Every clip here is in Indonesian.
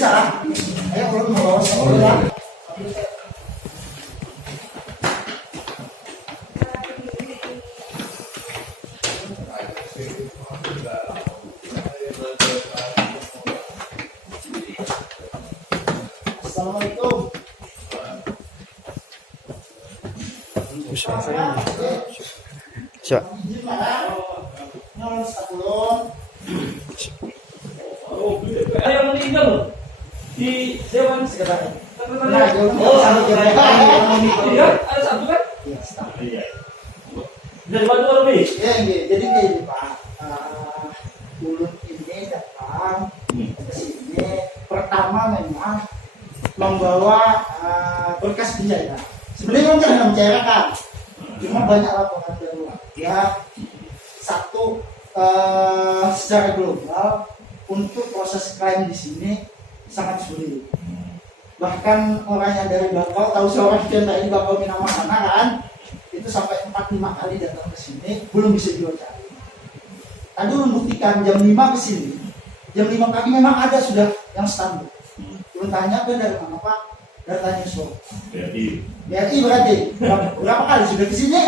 bisa lah. Ayo ulun mau bawa saya lah. Assalamualaikum. Siap. Yang meninggal loh di Dewan Sekretariat. Iya, ada satu kan? Dari mana tuh lebih? Ya, jadi kayak ini Pak. Ulun ini datang ke sini. Pertama memang membawa berkas penjara. Sebenarnya kan dalam penjara kan, cuma banyak laporan darurat. Ya, satu secara global untuk proses klaim di sini sangat sulit. Bahkan orang yang dari Bakau tahu seorang yang tadi Bakau Minamahana kan, itu sampai 4-5 kali datang ke sini belum bisa diwacari. Tadi membuktikan jam 5 ke sini, jam 5 pagi memang ada sudah yang standar. Belum tanya ke dari mana Pak? Datanya so. BRI berarti berapa kali sudah ke sini?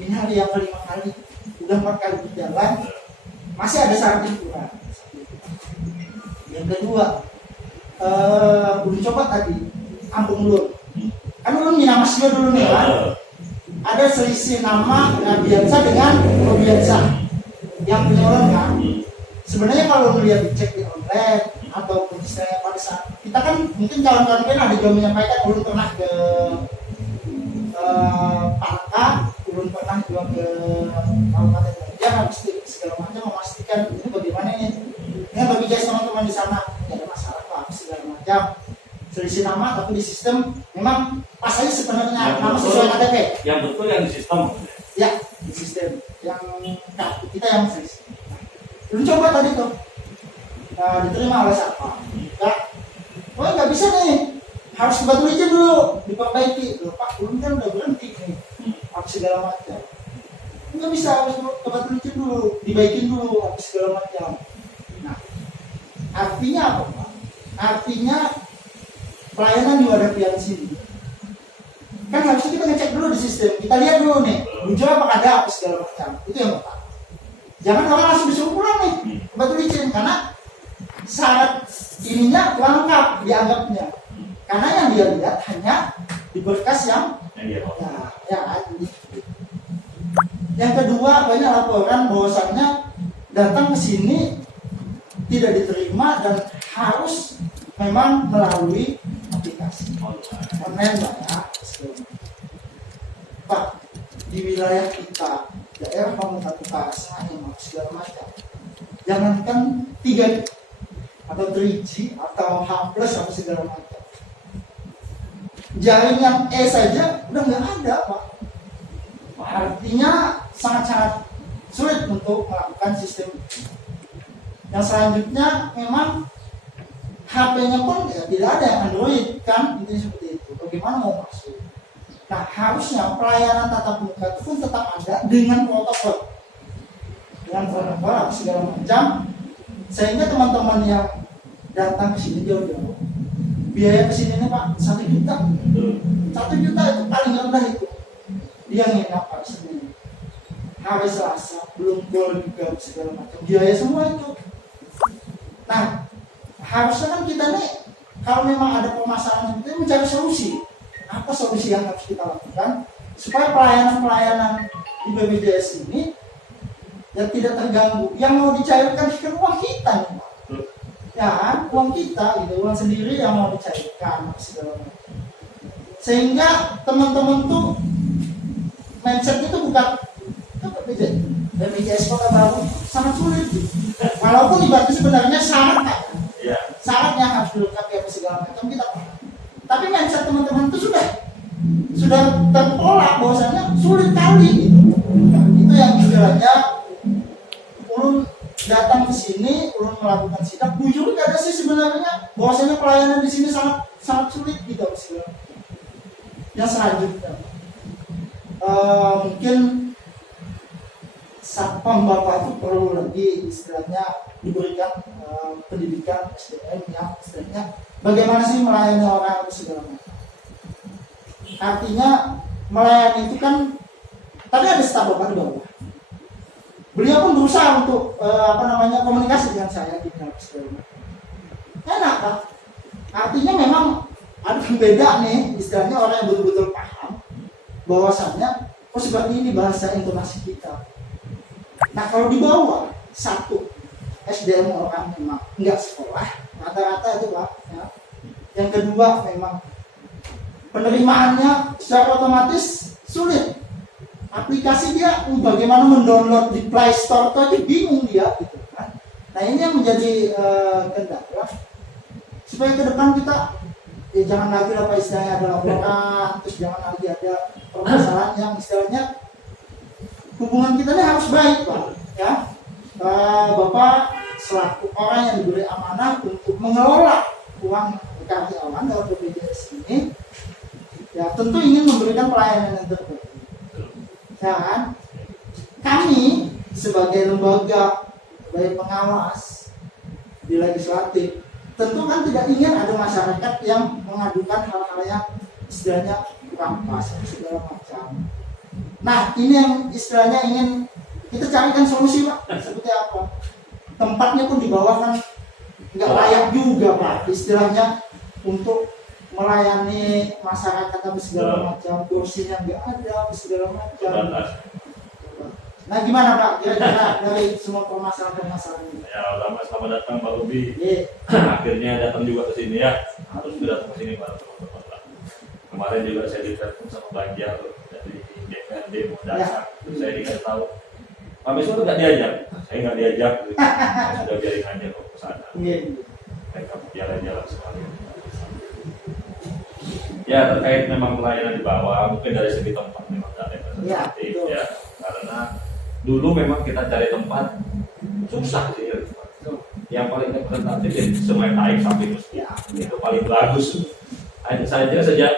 Ini hari yang kelima kali, udah 4 kali berjalan, masih ada syarat yang kurang. Yang kedua, belum coba tadi kampung Lur. Kan Lur nama Masio dulu nih kan? Ada selisih nama Biansa dengan Robiansa yang penyoron kan. Sebenarnya kalau melihat dicek di online ataupun istilahnya pada saat kita kan mungkin kawan-kawan kan ada juga menyampaikan belum pernah ke Palaka, belum pernah juga ke Kabupaten Banjar, mesti segala macam memastikan ini bagaimana ini. Ini bagi guys teman-teman di sana tidak ada masalah Pak segala macam. Selisih nama tapi di sistem memang pas aja sebenarnya nama sesuai KTP. Yang betul yang di sistem. Ya, di sistem yang kartu kita yang selisih. Belum coba tadi tuh. Nah, diterima oleh siapa? Ya. Oh nggak bisa nih. Harus ke Batu Licin dulu, diperbaiki. Loh Pak, belum kan udah berhenti nih. Apa segala macam. Nggak bisa, harus ke Batu Licin dulu, dibaikin dulu, apa segala macam. Nah, artinya apa Pak? Artinya pelayanan di wadah pihak sini. Kan harusnya kita ngecek dulu di sistem. Kita lihat dulu nih, muncul apa ada apa segala macam. Itu yang pertama. Jangan orang langsung disuruh pulang nih ke Batu Licin karena syarat ininya kurang lengkap dianggapnya. Karena yang dia lihat hanya di berkas yang yang kedua banyak laporan bahwasannya datang ke sini tidak diterima dan harus memang melalui aplikasi online banyak. Pak, di wilayah kita daerah Pamekasan Utara yang segala macam, jangankan 3 atau 3G atau H+ atau segala macam, jaringan saja udah nggak ada Pak. Artinya sangat-sangat sulit untuk melakukan sistem. Yang selanjutnya memang HP-nya pun ya, tidak ada yang Android kan, itu seperti itu. Bagaimana mau masuk? Nah harusnya pelayanan tatap muka itu pun tetap ada dengan protokol, segala macam, sehingga teman-teman yang datang ke sini jauh-jauh, biaya ke sini Pak 1 juta. 1 juta itu paling rendah itu. Dia nginap Pak sini. Hari Selasa belum gol juga segala macam. Biaya semua itu. Nah, harusnya kan kita nih kalau memang ada permasalahan seperti itu mencari solusi. Apa solusi yang harus kita lakukan supaya pelayanan-pelayanan di BPJS ini ya tidak terganggu. Yang mau dicairkan kan uang kita nih Pak. Ya kan, uang kita gitu, uang sendiri yang mau dicairkan segala macam. Sehingga teman-teman tuh mindset itu bukan BPJS Kota Baru sangat sulit gitu. Walaupun ibaratnya sebenarnya syarat kan, syaratnya harus dilengkapi apa segala macam kita paham. Tapi mindset teman-teman itu sudah terpola bahwasanya sulit kali gitu. Nah, itu yang istilahnya ulun datang ke sini, ulun melakukan sidak, bujur ada sih sebenarnya bahwasanya pelayanan di sini sangat sulit gitu segala. Yang selanjutnya mungkin satpam bapak itu perlu lagi istilahnya diberikan pendidikan SDM yang istilahnya bagaimana sih melayani orang itu segala macam. Artinya melayani itu kan tadi ada staf bapak di bawah. Beliau pun berusaha untuk komunikasi dengan saya di dalam segala macam. Enak kan? Artinya memang ada beda nih istilahnya orang yang betul-betul paham bahwasannya seperti ini bahasa intonasi kita. Nah kalau di bawah satu SDM orang memang nggak sekolah rata-rata itu Pak ya. Yang kedua memang penerimaannya secara otomatis sulit. Aplikasi dia bagaimana mendownload di Play Store itu aja bingung dia gitu kan. Nah ini yang menjadi kendala supaya ke depan kita jangan lagi apa istilahnya ada laporan, terus jangan lagi ada permasalahan yang istilahnya hubungan kita ini harus baik Pak ya. Bapak selaku orang yang diberi amanah untuk mengelola uang karyawan dalam BPJS ini ya tentu ingin memberikan pelayanan yang terbaik. Dan kami sebagai lembaga sebagai pengawas di legislatif tentu kan tidak ingin ada masyarakat yang mengadukan hal-hal yang istilahnya kurang pas segala macam. Nah ini yang istilahnya ingin kita carikan solusi Pak. Seperti apa? Tempatnya pun di bawah kan nggak layak juga Pak istilahnya untuk melayani masyarakat tapi segala macam, kursinya nggak ada segala macam. Nah gimana Pak kira-kira dari semua permasalahan-permasalahan ini? Ya selamat datang Pak Ruby. Akhirnya datang juga ke sini ya. Harus datang ke sini Pak teman-teman. Kemarin juga saya ditelepon sama Banjar dari DPRD mau datang. Terus saya dikasih tahu Pak Miswa nggak diajak. Saya nggak diajak. Saya sudah biarin aja kok ke sana. Mereka jalan-jalan sekali. Ya terkait memang pelayanan di bawah mungkin dari segi tempat memang tidak representatif ya karena dulu memang kita cari tempat susah sih ya. Yang paling representatif ya Sungai Taik sampai Musia itu paling bagus. Hanya saja sejak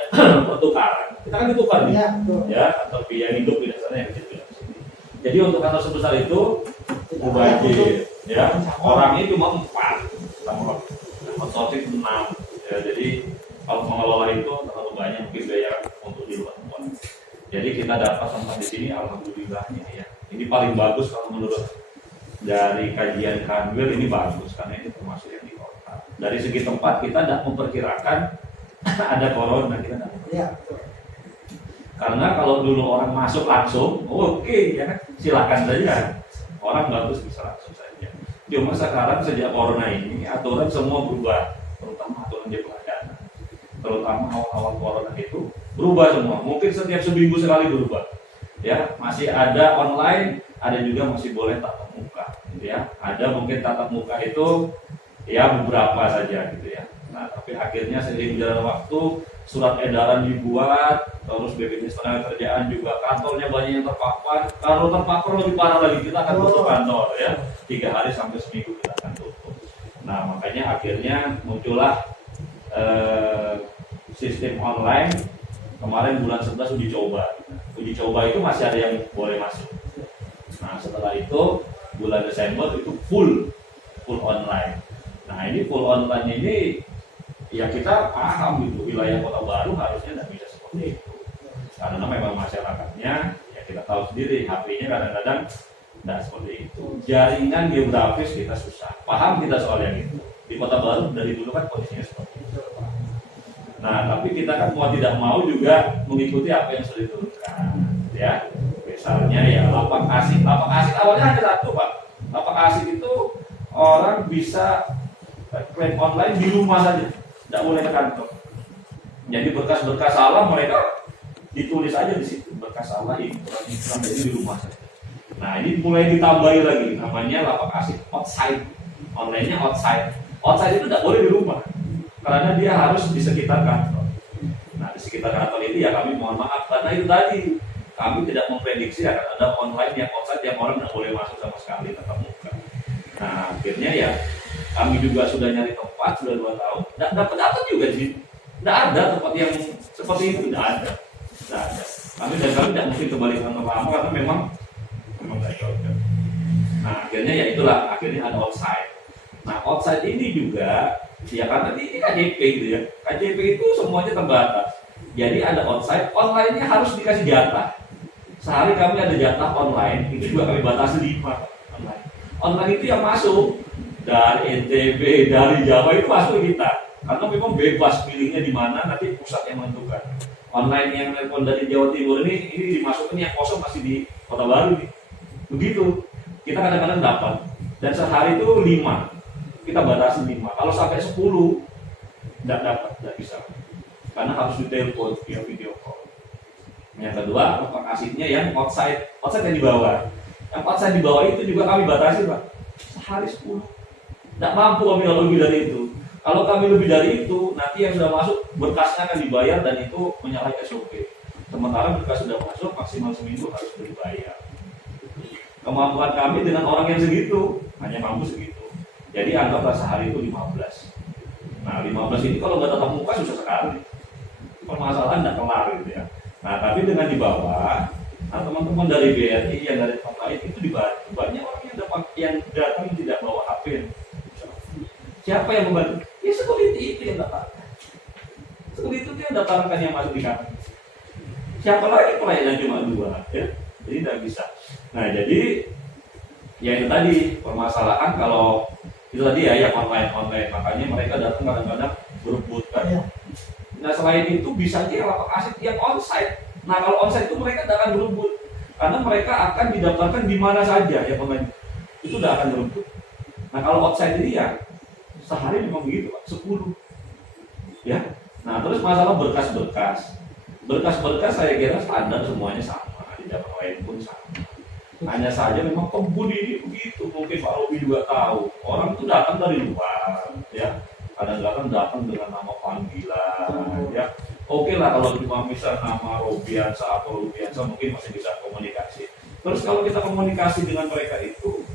pertukaran kita kan ditukar nih ya atau biaya hidup di sana yang kecil di sini. Jadi untuk kantor sebesar itu mubazir ya orangnya cuma 4 sama outsourcing 6 ya jadi kalau mengelola itu terlalu banyak mungkin biaya untuk di luar tempat. Jadi kita dapat tempat di sini alhamdulillah ya. Ini paling bagus kalau menurut dari kajian Kanwil ini bagus karena ini termasuk yang di kota. Dari segi tempat kita tidak memperkirakan ada corona kita tidak. Ya. Karena kalau dulu orang masuk langsung, oke ya silakan saja. Orang bagus bisa langsung saja. Cuma sekarang sejak corona ini aturan semua berubah, terutama aturan jam pelajaran. Terutama awal-awal corona itu berubah semua. Mungkin setiap seminggu sekali berubah. Ya, masih ada online, ada juga masih boleh tatap muka. Gitu ya, ada mungkin tatap muka itu ya beberapa saja gitu ya. Nah, tapi akhirnya seiring berjalan waktu, surat edaran dibuat, terus BPJS Ketenagakerjaan juga kantornya banyak yang terpapar. Kalau terpapar lebih parah lagi, kita akan tutup kantor ya. 3 hari sampai seminggu kita akan tutup. Nah, makanya akhirnya muncullah sistem online. Kemarin bulan 11 uji coba. Uji coba itu masih ada yang boleh masuk. Nah setelah itu bulan Desember itu full online. Nah ini full online ini ya kita paham gitu wilayah Kota Baru harusnya tidak bisa seperti itu. Karena memang masyarakatnya ya kita tahu sendiri HP-nya kadang-kadang tidak seperti itu. Jaringan geografis kita susah. Paham kita soal yang itu. Di Kota Baru dari dulu kan kondisinya seperti itu. Nah, tapi kita kan mau tidak mau juga mengikuti apa yang sudah diturunkan, ya. Misalnya ya lapak asik awalnya hanya satu Pak. Lapak asik itu orang bisa klaim online di rumah saja, tidak boleh ke kantor. Jadi berkas-berkas salah mereka ditulis aja di situ, berkas salah ini sampai di rumah saja. Nah, ini mulai ditambahi lagi, namanya lapak asik outside, online-nya outside. Outside itu tidak boleh di rumah. Karena dia harus di sekitar kantor. Nah di sekitar kantor ini ya kami mohon maaf karena itu tadi kami tidak memprediksi akan ada online yang outside yang orang tidak boleh masuk sama sekali tatap muka. Nah akhirnya ya kami juga sudah nyari tempat sudah 2 tahun, tidak dapat juga sih. Tidak ada tempat yang seperti itu, tidak ada. Kami tidak mungkin kembali ke kantor lama karena memang tidak cocok. Nah akhirnya ya itulah akhirnya ada outside. Nah, outside ini juga, ya karena ini KJP gitu ya. KJP itu semuanya terbatas. Jadi ada outside, online-nya harus dikasih jatah. Sehari kami ada jatah online, itu juga kami batasi 5 online. Online itu yang masuk dari NTB, dari Jawa itu masuk kita. Karena memang bebas pilihnya di mana, nanti pusat yang menentukan. Online yang telepon dari Jawa Timur ini dimasukin yang kosong masih di Kota Baru nih. Begitu. Kita kadang-kadang dapat. Dan sehari itu 5. Kita batasi 5. Kalau sampai 10, tidak dapat, tidak bisa. Karena harus ditelepon via video call. Yang kedua, lokasinya yang outside yang di bawah. Yang outside di bawah itu juga kami batasi, Pak. Sehari 10. Tidak mampu kami kalau lebih dari itu. Kalau kami lebih dari itu, nanti yang sudah masuk berkasnya akan dibayar dan itu menyalahi SOP. Sementara berkas sudah masuk, maksimal seminggu harus dibayar. Kemampuan kami dengan orang yang segitu, hanya mampu segitu. Jadi anggaplah sehari itu 15. Nah 15 ini kalau nggak tatap muka susah sekali. Permasalahan tidak kelar gitu ya. Nah tapi dengan di bawah, nah teman-teman dari BRI yang dari tempat lain itu dibantu. Banyak orang yang datang tidak bawa HP. Siapa yang membantu? Ya security itu yang datang. Security itu yang datangkan yang masuk di kami. Siapa lagi pelayanan cuma 2 ya? Jadi tidak bisa. Nah jadi ya itu tadi permasalahan kalau itu tadi ya yang online makanya mereka datang kadang-kadang berebut kan. Ya. Nah selain itu bisa aja lokasi yang onsite. Nah kalau onsite itu mereka tidak akan berebut karena mereka akan didaftarkan di mana saja ya online itu tidak akan berebut. Nah kalau outside ini ya sehari memang begitu Pak, 10 ya. Nah terus masalah berkas-berkas saya kira standar semuanya sama, di dalam lain pun sama. Hanya saja memang kebun ini begitu, mungkin Pak Robi juga tahu orang itu datang dari luar ya, kadang-kadang datang dengan nama panggilan ya. Oke lah kalau cuma misal nama Robiansa atau Rubiansa mungkin masih bisa komunikasi. Terus kalau kita komunikasi dengan mereka itu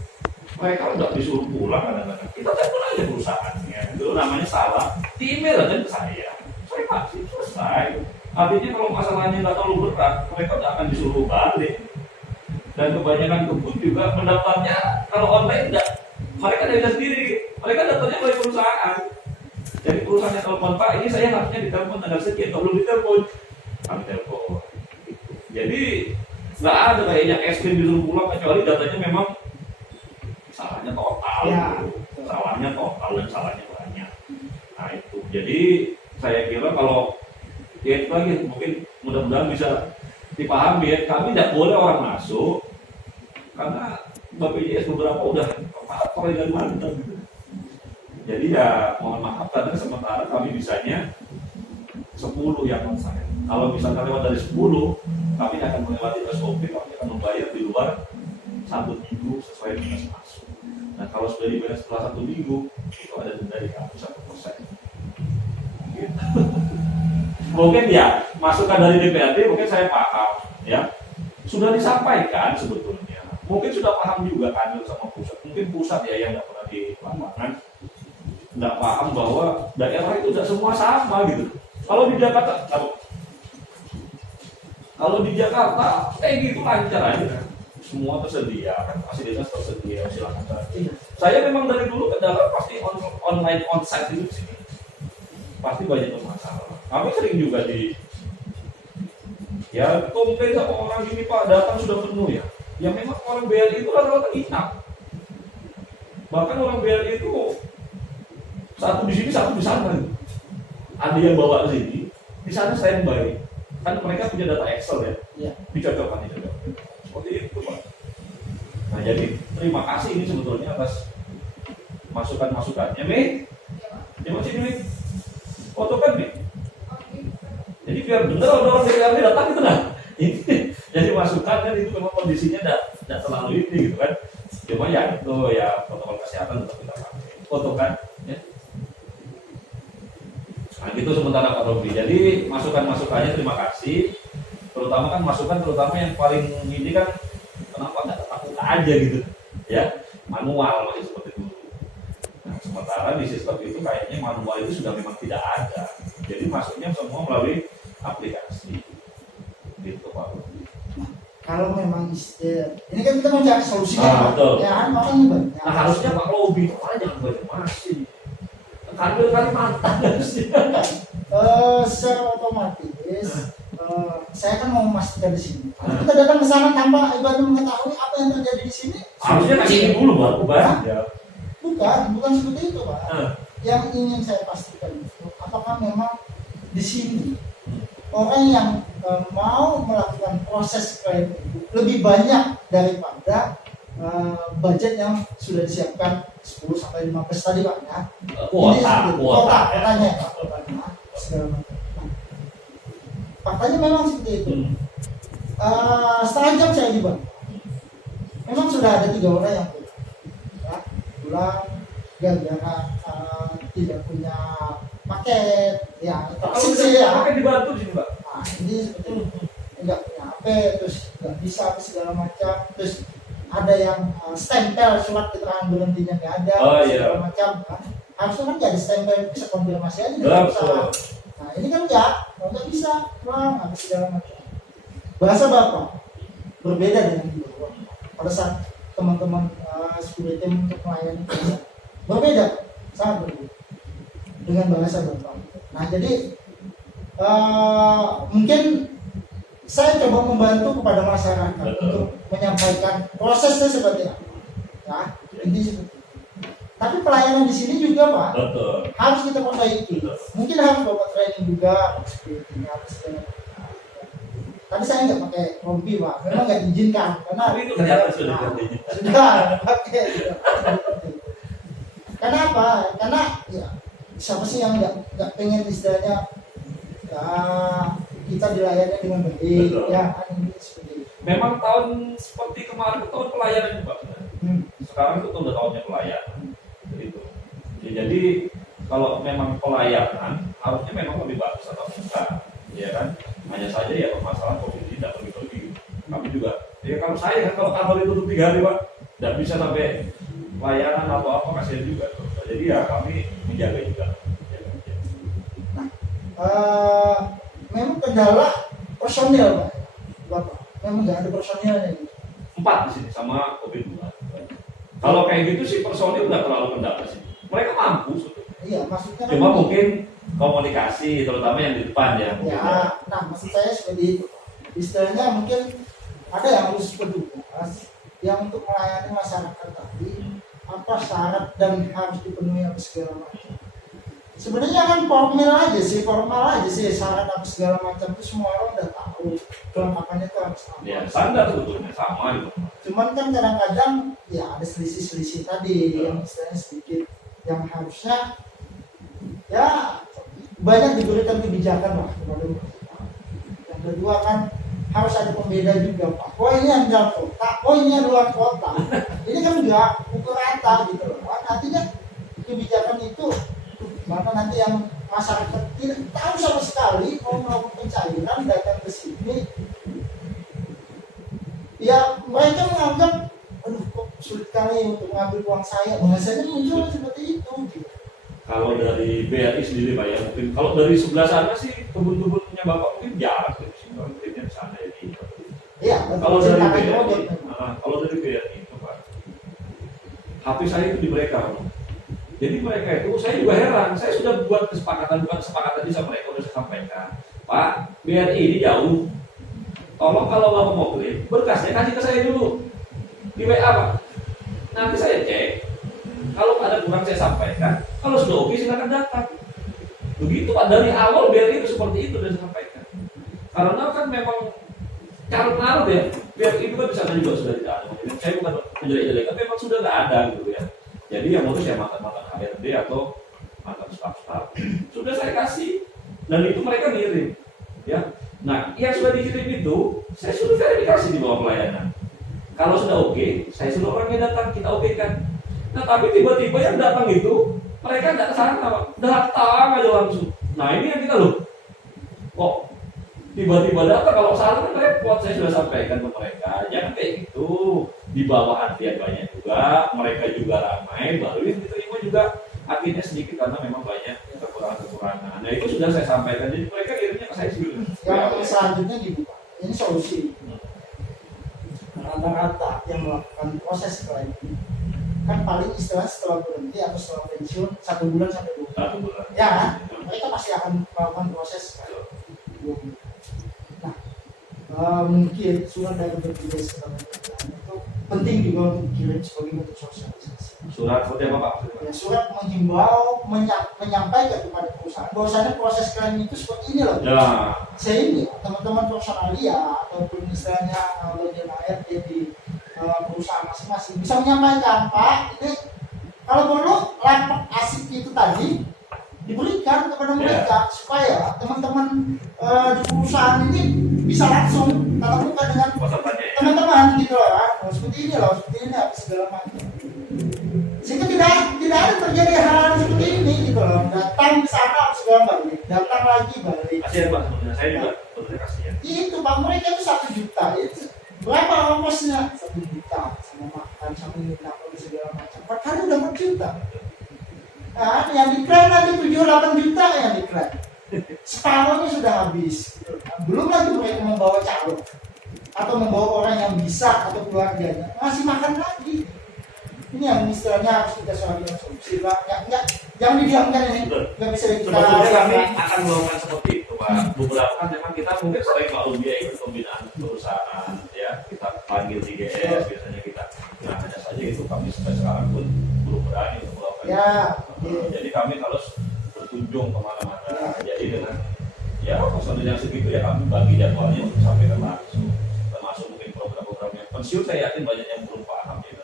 mereka udah disuruh pulang kadang-kadang. Kita telepon aja perusahaannya. Itu namanya salah. Di email aja ke saya kasih selesai. Artinya kalau masalahnya nggak terlalu berat, mereka udah akan disuruh balik. Dan kebanyakan kebun juga mendaftarnya kalau online enggak. Mereka tidak bisa sendiri. Mereka daftarnya oleh perusahaan. Jadi perusahaannya telepon, Pak, ini saya harusnya ditelepon tanggal sekian. Kalau belum ditelepon, kami telepon. Jadi nggak ada kayaknya ekstrim disuruh pulang kecuali datanya memang salahnya total, salahnya total dan salahnya banyak. Nah itu, jadi saya kira kalau ya itu lagi mungkin mudah-mudahan bisa dipahami ya, kami tidak boleh orang masuk karena BPJS beberapa udah kepapar dari mantan. Jadi ya mohon maaf karena sementara kami bisanya 10 yang onsite. Kalau misalkan lewat dari 10, kami akan melewati SOP, kami akan membayar di luar 1 minggu sesuai dengan masuk. Nah kalau sudah dibayar setelah 1 minggu, itu ada denda di kami 1%. Gitu. Mungkin ya masukan dari DPRD mungkin saya paham ya, sudah disampaikan sebetulnya. Mungkin sudah paham juga kan sama pusat. Mungkin pusat ya yang tidak pernah di lapangan tidak paham bahwa daerah itu tidak semua sama gitu. Kalau di Jakarta, gitu lancar aja. Semua tersedia, fasilitas tersedia, silakan saja. Saya memang dari dulu ke dalam pasti online onsite itu di sini. Pasti banyak masalah. Kami sering juga komplain sama orang gini Pak, datang sudah penuh ya. Ya memang orang BLI itu rata-rata inap. Bahkan orang BLI itu satu di sini, satu di sana. Ada yang bawa ke sini, di sana standby. Kan mereka punya data Excel ya. Dicocokkan. Seperti itu Pak. Nah jadi terima kasih ini sebetulnya atas masukan-masukannya. Mi, coba sini Mi, fotokan Mi. Jadi biar benar orang dari datang gitu nah. Jadi masukan kan itu memang kondisinya tidak terlalu ini gitu kan. Cuma ya itu ya protokol kesehatan tetap kita pakai. Fotokan ya. Nah gitu sementara Pak Robi. Jadi masukan-masukannya terima kasih. Terutama kan masukan yang paling ini kan kenapa nggak tetap buka aja gitu ya, manual masih seperti itu. Nah sementara di sistem itu kayaknya manual itu sudah memang tidak ada, jadi masuknya semua melalui aplikasi gitu Pak. kalau memang ini kan kita mau cari solusinya, betul. ya kan makanya banyak. Nah harusnya Pak Lobi itu malah jangan banyak masih. Tampil Kalimantan harusnya. Secara otomatis saya kan mau memastikan di sini. Kalau kita datang ke sana tanpa ibadah mengetahui apa yang terjadi di sini, Harusnya kasih ini dulu baru ya. Bukan seperti itu, Pak. Yang ingin saya pastikan itu, apakah memang di sini orang yang mau melakukan proses klaim itu lebih banyak daripada budget yang sudah disiapkan 10 sampai 15 tadi, Pak, ya. Kotanya segala macam. Faktanya memang seperti itu. Setengah jam saya dibantu. Memang sudah ada 3 orang yang pulang gara-gara tidak punya paket, ya toksik sih ya. Pakai dibantu sih, Pak. Nah, jadi seperti nggak punya HP, terus nggak bisa segala macam, terus ada yang stempel surat keterangan berhentinya nggak ada, segala macam. Kan. Harusnya kan nggak ada stempel, bisa konfirmasi aja dari perusahaan. Nah ini kan nggak bisa, bang, ada segala macam. Bahasa Bapak berbeda dengan di bawah. Pada saat teman-teman security untuk melayani bahasa berbeda, sangat berbeda dengan bahasa Bapak. Nah jadi mungkin saya coba membantu kepada masyarakat untuk menyampaikan prosesnya seperti apa, ya ini seperti itu. Tapi pelayanan di sini juga, Pak, harus kita perbaiki. Mungkin harus bawa training juga, security-nya harus segala macam. Tadi saya nggak pakai rompi, Pak, memang nggak diizinkan karena itu ternyata sudah pakai. Karena apa? Karena ya siapa sih yang nggak pengen istilahnya kita dilayani dengan baik, ya kan ini seperti itu. Memang tahun seperti kemarin tahun pelayanan, Pak. Sekarang itu udah tahunnya pelayanan. Gitu. Ya, jadi kalau memang pelayanan harusnya memang lebih bagus atau enggak, ya kan? Hanya saja ya permasalahan COVID tidak pergi-pergi. Kami juga, ya kalau saya kan kalau kantor itu tutup 3 hari, Pak, tidak bisa sampai pelayanan atau apa, kasihan juga. Jadi ya kami menjaga juga. Memang kendala personil, Pak. Bapak, memang nggak ada personilnya gitu. 4 di sini sama COVID-2. Kalau kayak gitu sih personil nggak terlalu kendala sih. Mereka mampu sebetulnya. Iya, maksudnya cuma kan mungkin komunikasi, terutama yang di depan ya. Ya, nah maksud saya seperti itu. Istilahnya mungkin ada yang harus petugas yang untuk melayani masyarakat tadi, apa syarat dan harus dipenuhi apa segala macam. Sebenarnya kan formal aja sih syarat apa segala macam itu semua orang udah tahu. Kelengkapannya itu harus sama. Ya, standar sebetulnya sama gitu. Cuman kan kadang-kadang ya ada selisih-selisih tadi yang istilahnya sedikit yang harusnya ya banyak diberikan kebijakan lah kepada mereka. Yang kedua kan harus ada pembeda juga, Pak. Oh ini yang dalam kota, oh ini yang luar kota. Ini kan enggak pukul rata gitu loh. Artinya kebijakan itu mana nanti yang masyarakat tidak tahu sama sekali mau melakukan pencairan datang ke sini, ya mereka menganggap, aduh kok sulit kali untuk mengambil uang saya. Bahasanya muncul seperti itu. Kalau dari BRI sendiri, Pak, ya mungkin kalau dari sebelah sana sih kebun-kebunnya Bapak mungkin jarang sih kalau di sana ya di. Iya. Kalau dari BRI itu, Pak, HP saya itu di mereka. Jadi mereka itu, saya juga heran, saya sudah buat bukan kesepakatan sama mereka, sudah saya sampaikan, Pak, BRI ini jauh, tolong kalau mau klaim, berkasnya kasih ke saya dulu, di WA, Pak, nanti saya cek, kalau ada kurang saya sampaikan, kalau sudah oke silakan datang. Begitu, Pak, dari awal BRI itu seperti itu sudah saya sampaikan, karena kan memang karena ya, BRI itu kan di sana juga sudah tidak ada, saya bukan menjelek-jelek, tapi memang sudah tidak ada gitu ya. Jadi yang ngurus ya mantan-mantan HRD atau mantan staff-staff. Sudah saya kasih dan itu mereka ngirim. Ya. Nah, yang sudah dikirim itu saya sudah verifikasi di bawah pelayanan. Kalau sudah oke, saya suruh orangnya datang, kita okekan. Nah, tapi tiba-tiba yang datang itu mereka tidak kesana, Pak. Datang aja langsung. Nah, ini yang kita loh. Kok tiba-tiba datang, kalau salah kan repot. Saya sudah sampaikan ke mereka, jangan kayak gitu. Di bawah antrian banyak juga, mereka juga ramai, baru yang diterima juga akhirnya sedikit karena memang banyak kekurangan-kekurangan. Nah itu sudah saya sampaikan, jadi mereka kirimnya ke saya sendiri. Yang selanjutnya dibuka, ini solusi. nanti atau setelah pensiun 1 bulan sampai 2 bulan. 1 bulan. Ya kan? Mereka pasti akan melakukan proses kan? 2 bulan. Nah, mungkin surat dari BPJS Ketenagakerjaan itu penting juga untuk dikirim sebagai bentuk sosialisasi. Surat seperti apa Pak? Ya, surat menghimbau, menyampaikan kepada perusahaan bahwasanya proses klaim itu seperti ini loh. Ya. Sehingga teman-teman personalia ataupun misalnya bagian ART di perusahaan masing-masing bisa menyampaikan, Pak, ini kalau perlu lapor asik itu tadi diberikan kepada mereka supaya teman-teman di perusahaan ini bisa langsung tatap muka dengan teman-teman gitu loh, kan? Seperti ini loh, seperti ini apa segala macam. Sehingga tidak ada terjadi hal seperti ini gitu loh. Datang ke sana segala macam, datang lagi balik. Kasihan Pak sebenarnya, saya juga sebenarnya kasihan. Itu Pak, mereka itu 1 juta itu. Berapa ongkosnya? 1 juta sama makan, sama minum segala macam. Per kali udah 4 juta. Nah, yang diklaim lagi 7-8 juta yang diklaim. Separuhnya sudah habis. Gitu. Nah, belum lagi mereka membawa calon atau membawa orang yang bisa atau keluarganya masih makan lagi. Ini yang istilahnya harus kita cari solusi, Pak. Yang didiamkan ini nggak bisa kita. Sebetulnya kami akan melakukan seperti itu, Pak. Beberapa kan memang kita mungkin sering maklum ya ikut pembinaan perusahaan, ya kita panggil 3GS biasanya kita. Nah hanya saja itu kami sampai sekarang pun belum berani untuk melakukan. Ya. Jadi kami harus berkunjung kemana-mana. Jadi dengan ya personil yang segitu ya kami bagi jadwalnya untuk sampaikan langsung. Termasuk mungkin program-program yang pensiun saya yakin banyak yang belum paham ya.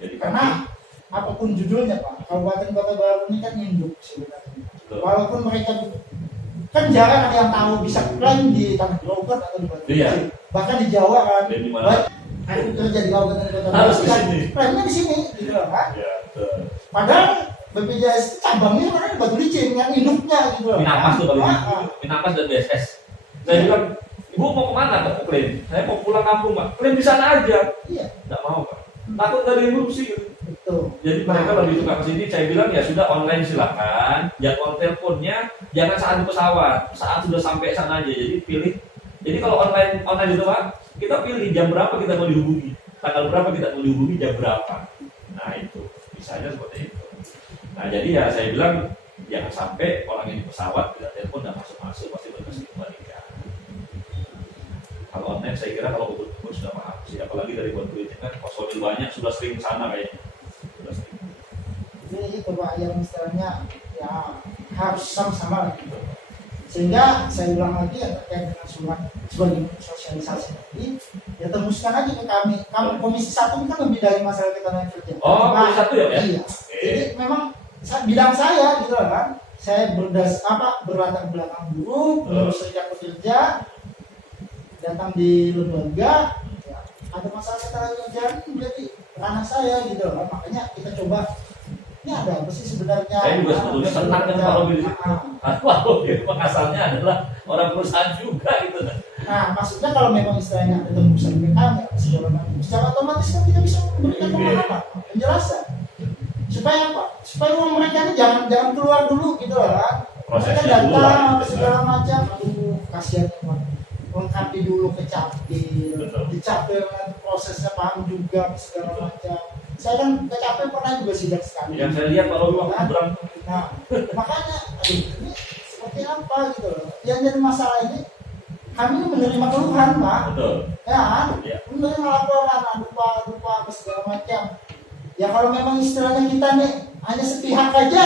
Jadi karena apapun judulnya Pak, Kabupaten Kota Baru ini kan induk sebenarnya. Walaupun mereka kan jarang ada yang tahu bisa klaim di Tanah Grogan atau di Batu Kecil. Bahkan di Jawa kan, banyak ada kerja di Kabupaten Kota Baru kan, klaimnya di sini, gitu loh kan. Padahal BPJS itu cabangnya mana di Batu Licin yang induknya gitu loh. Minapas tuh Minapas dan BSS. Saya bilang, Ibu mau kemana Pak? Klaim. Saya mau pulang kampung Pak. Klaim di sana aja. Iya. Nggak mau Pak. Takut dari interupsi gitu. Betul. Jadi mereka lebih suka ke sini. Saya bilang ya sudah online silakan. Jadwal teleponnya jangan saat di pesawat. Saat sudah sampai sana aja. Jadi pilih. Jadi kalau online itu Pak, kita pilih jam berapa kita mau dihubungi. Tanggal berapa kita mau dihubungi, jam berapa. Nah itu. Misalnya seperti itu. Nah jadi ya saya bilang jangan sampai orang yang di pesawat tidak telepon dan masuk-masuk pasti berkas dikembalikan. Kalau online saya kira kalau betul-betul sudah paham sih, apalagi dari buat duitnya kan personil banyak sudah sering sana kayaknya. Sudah sering. Jadi itu Pak yang istilahnya ya harus sama-sama lah gitu. Sehingga saya ulang lagi ya terkait dengan surat sebagai sosialisasi tadi, ya tembuskan aja ke kami. Komisi 1 ini kan lebih dari masalah ketenagakerjaan. Oh, komisi 1 ya? Iya. Jadi memang bidang saya gitu kan. Saya berlatar belakang buruh, pengurus serikat pekerja, datang di lembaga, ya, ada masalah ketenagakerjaan menjadi ranah saya gitu kan. Makanya kita coba ini ada apa sih sebenarnya? Saya juga sebetulnya senang kan kalau di situ. Walau dia asalnya adalah orang perusahaan juga gitu kan. Nah, maksudnya kalau memang istilahnya ada tembusan ke kami, secara otomatis kan kita bisa memberikan pemahaman, penjelasan. Supaya apa? Supaya uang mereka ini jangan keluar dulu gitu lah. Mereka datang segala macam, aduh kasihan teman. Lengkapi dulu ke Capil, di Capil nanti prosesnya paham juga segala macam. Saya kan ke Capil pernah juga sidak sekali. Yang saya lihat kalau waktu berantem. Nah, makanya, aduh ini seperti apa gitu loh. Yang jadi masalah ini, kami menerima keluhan Pak. Betul. Ya kan? Menerima laporan, lupa apa segala macam. Ya kalau memang istilahnya kita nih hanya sepihak aja,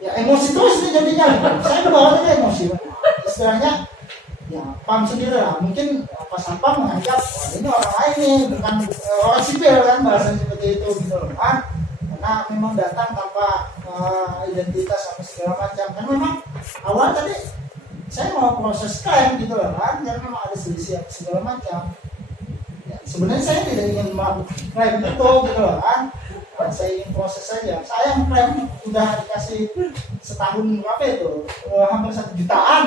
ya emosi terus nih jadinya. Saya bawanya emosi Pak. Istilahnya ya paham sendiri lah, mungkin pas apa menganggap ini orang lain nih, bukan orang sipil kan, bahasanya seperti itu gitu loh kan, karena memang datang tanpa identitas sama segala macam. Kan memang awal tadi saya mau proses klaim gitu loh kan, dan memang ada selisih segala macam. Ya, sebenarnya saya tidak ingin melakukan klaim itu gitu loh kan, saya ingin proses saja. Saya klaim udah dikasih setahun berapa itu, hampir 1 jutaan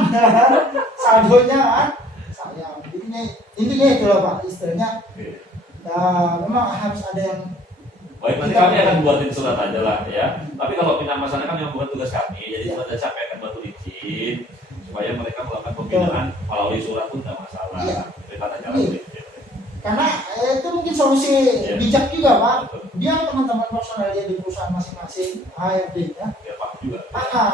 saldonya kan. Saya intinya itu loh Pak, istilahnya memang harus ada yang baik, nanti kami akan buatin surat aja lah ya. Tapi kalau pindah masalah kan yang bukan tugas kami, jadi surat saya sampaikan Batu Licin supaya mereka melakukan pembinaan melalui surat pun tidak masalah. Kita tanya lagi. Karena itu mungkin solusi bijak juga Pak. Dia teman-teman personal dia di perusahaan masing-masing, HRD-nya, Ya Pak juga.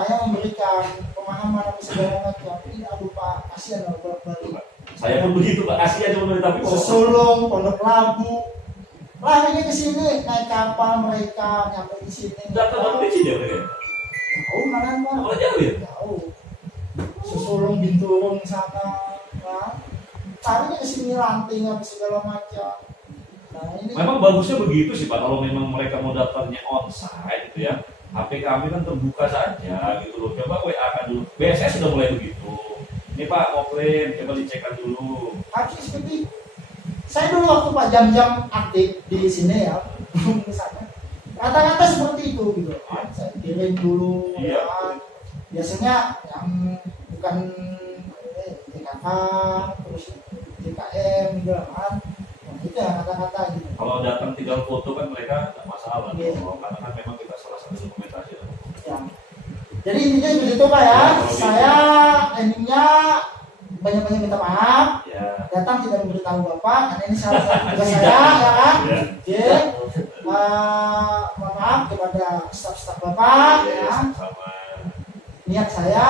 yang memberikan pemahaman apa segala macam. Ini aduh Pak, kasihan loh bolak-balik. Saya pun begitu Pak, kasihan cuma tapi Sesulung, Pondok Labu, larinya ke sini naik kapal mereka nyampe di sini. datang dari sini mereka. Jauh mana Pak? Apa jauh ya? Jauh. Sesulung Binturung sana, kan? Larinya ke sini ranting apa segala macam. Nah ini. Memang bagusnya begitu sih Pak, kalau memang mereka mau daftarnya onsite gitu ya. HP kami kan terbuka saja gitu loh. Coba WA kan dulu. BSS sudah mulai begitu. Ini Pak mau klaim, coba dicekkan dulu. Harusnya seperti saya dulu waktu Pak jam-jam aktif di sini ya, belum ke sana. Kata-kata seperti itu gitu. Saya kirim dulu. Iya. Ya. Biasanya yang bukan TKK terus JKM gitu kan. Nah, itu ya kata-kata gitu. Kalau datang tinggal foto kan mereka tidak masalah. Iya. Karena kan memang kita salah satu dokumentasi. Ya. Jadi intinya begitu Pak ya. Saya endingnya banyak-banyak minta maaf. Ya. Datang tidak memberitahu Bapak, karena ini salah satu tugas saya, ya kan? Ya. Oke. Mohon maaf kepada staf-staf Bapak, ya. Sama. Niat saya,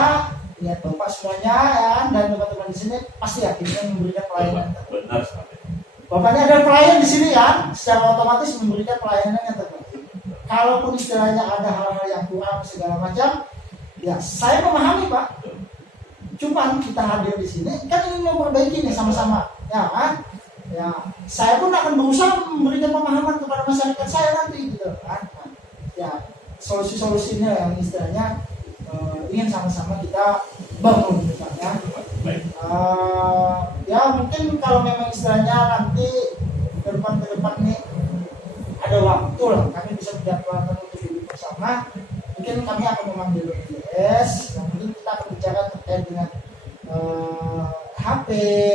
niat Bapak semuanya, ya, dan teman-teman di sini pasti yakin memberikan pelayanan. Benar sekali. Bapaknya ada pelayan di sini kan, secara otomatis memberikan pelayanan yang terbaik. Kalaupun istilahnya ada hal-hal yang kurang segala macam, ya saya memahami Pak. Cuman kita hadir di sini kan ingin memperbaiki nih sama-sama, ya kan? Ya, saya pun akan berusaha memberikan pemahaman kepada masyarakat saya nanti, gitu kan? Nah, ya, solusi-solusinya yang istilahnya ingin sama-sama kita bangun, misalnya. Ya mungkin kalau memang istilahnya nanti ke depan nih ada waktu lah, kami bisa menjadwalkan untuk duduk bersama. Mungkin kami akan memanggil BPJS, yang mungkin kita akan bicara terkait dengan HP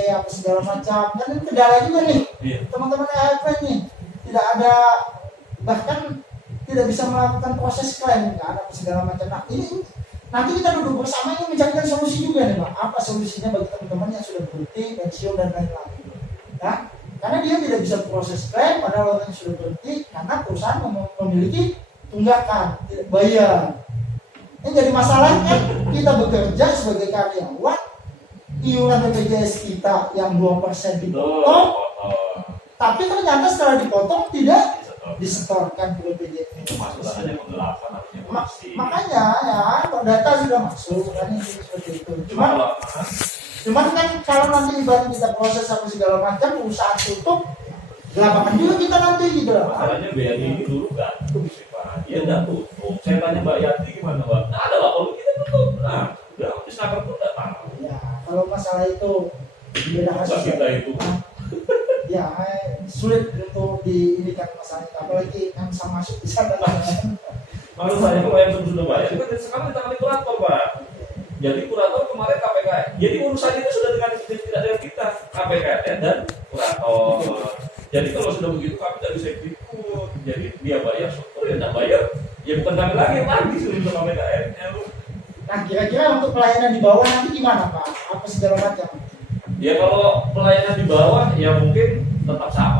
apa segala macam. Dan ini kendala juga nih, teman-teman AFP nih tidak ada, bahkan tidak bisa melakukan proses klaim, nggak ada segala macam. Nah ini nanti kita duduk bersama ini mencarikan solusi juga nih Pak. Apa solusinya bagi teman-teman yang sudah berhenti, pensiun dan lain-lain. Nah, karena dia tidak bisa proses klaim padahal orang yang sudah berhenti karena perusahaan memiliki tunggakan, tidak bayar. Ini jadi masalah kan, kita bekerja sebagai karyawan, iuran BPJS kita yang 2% dipotong, tapi ternyata setelah dipotong tidak disetorkan ke BPJS. Itu maksudnya hanya penggelapan artinya masih. Makanya ya, data sudah masuk, kan seperti itu. Cuman kan kalau nanti ibarat kita proses apa segala macam, usaha tutup, gelapakan juga kita nanti gitu. Masalahnya BNI ini dulu gantung sih Pak, dia nggak tutup. Saya tanya Mbak Yanti gimana Mbak? Nah ada lapor kita tutup. Nah, udah disnaker pun nggak tahu. Ya, kalau masalah itu beda Masa kasus. kita itu. Ya, sulit untuk diindikan masalah itu, apalagi yang sama masuk di sana. Maksud saya kalau yang sudah bayar, itu kan sekarang ditangani kurator Pak. Jadi kurator kemarin KPK. Jadi urusan itu sudah tidak dengan kita, KPK dan kurator. Jadi kalau sudah begitu kami tidak bisa ikut. Jadi dia bayar, syukur ya tidak bayar. Ya bukan kami lagi yang lagi suruh KPK. Nah, kira-kira untuk pelayanan di bawah nanti gimana Pak? Apa segala macam? Ya kalau pelayanan di bawah ya mungkin tetap sama